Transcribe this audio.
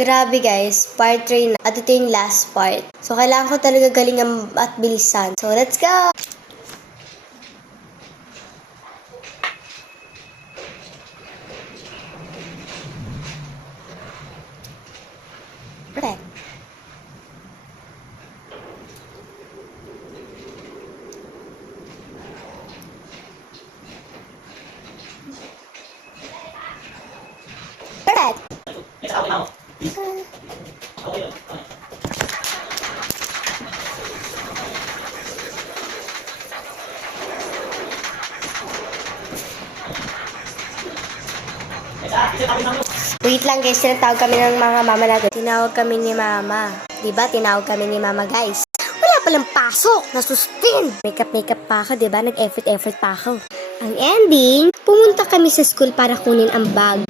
Grabe guys, part 3 na. At ito yung last part. So, kailangan ko talaga galingan at bilisan. So, let's go! Perfect. Perfect! Wait lang guys, tinatawag kami ng mga mama natin. Tinawag kami ni mama. Diba? Tinawag kami ni mama guys. Wala palang pasok! Nasuspend! Makeup pa ako, diba? Nag-effort pa ako. Ang ending, pumunta kami sa school para kunin ang bag.